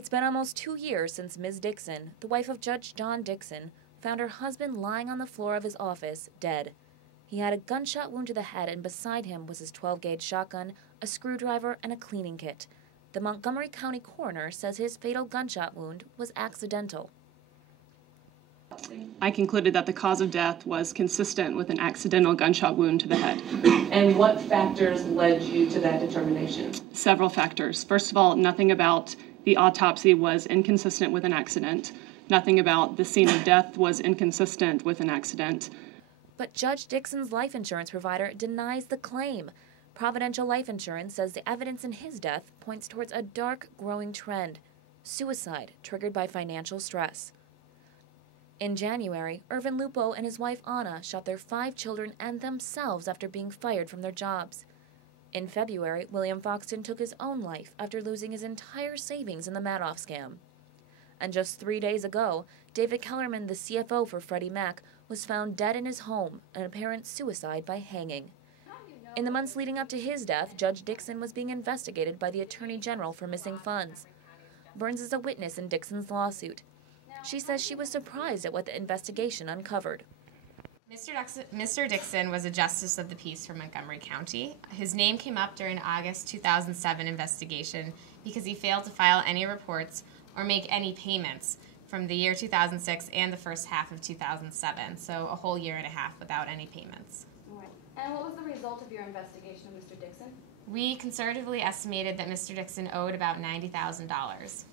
It's been almost 2 years since Ms. Dixon, the wife of Judge John Dixon, found her husband lying on the floor of his office, dead. He had a gunshot wound to the head, and beside him was his 12-gauge shotgun, a screwdriver, and a cleaning kit. The Montgomery County coroner says his fatal gunshot wound was accidental. I concluded that the cause of death was consistent with an accidental gunshot wound to the head. And what factors led you to that determination? Several factors. First of all, nothing about the autopsy was inconsistent with an accident. Nothing about the scene of death was inconsistent with an accident. But Judge Dixon's life insurance provider denies the claim. Providential Life Insurance says the evidence in his death points towards a dark, growing trend: suicide triggered by financial stress. In January, Irvin Lupo and his wife Anna shot their 5 children and themselves after being fired from their jobs. In February, William Foxton took his own life after losing his entire savings in the Madoff scam. And just 3 days ago, David Kellerman, the CFO for Freddie Mac, was found dead in his home, an apparent suicide by hanging. In the months leading up to his death, Judge Dixon was being investigated by the Attorney General for missing funds. Burns is a witness in Dixon's lawsuit. She says she was surprised at what the investigation uncovered. Mr. Dixon was a justice of the peace for Montgomery County. His name came up during August 2007 investigation because he failed to file any reports or make any payments from the year 2006 and the first half of 2007, so a whole year and a half without any payments. Right. And what was the result of your investigation of Mr. Dixon? We conservatively estimated that Mr. Dixon owed about $90,000.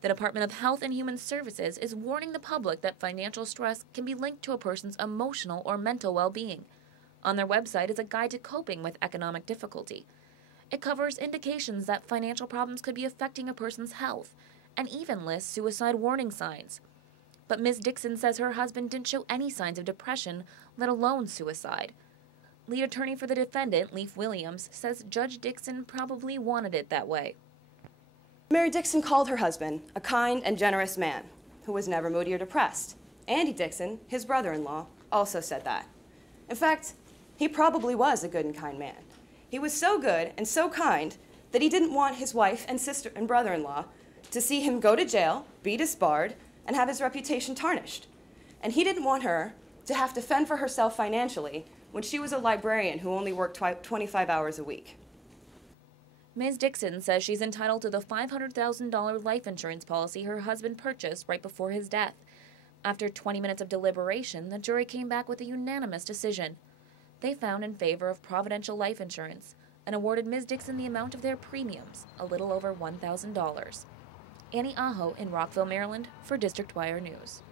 The Department of Health and Human Services is warning the public that financial stress can be linked to a person's emotional or mental well-being. On their website is a guide to coping with economic difficulty. It covers indications that financial problems could be affecting a person's health, and even lists suicide warning signs. But Ms. Dixon says her husband didn't show any signs of depression, let alone suicide. Lead attorney for the defendant, Leif Williams, says Judge Dixon probably wanted it that way. Mary Dixon called her husband a kind and generous man who was never moody or depressed. Andy Dixon, his brother-in-law, also said that. In fact, he probably was a good and kind man. He was so good and so kind that he didn't want his wife and sister and brother-in-law to see him go to jail, be disbarred, and have his reputation tarnished. And he didn't want her to have to fend for herself financially when she was a librarian who only worked 25 hours a week. Ms. Dixon says she's entitled to the $500,000 life insurance policy her husband purchased right before his death. After 20 minutes of deliberation, the jury came back with a unanimous decision. They found in favor of Providential Life Insurance and awarded Ms. Dixon the amount of their premiums, a little over $1,000. Annie Aho in Rockville, Maryland, for District Wire News.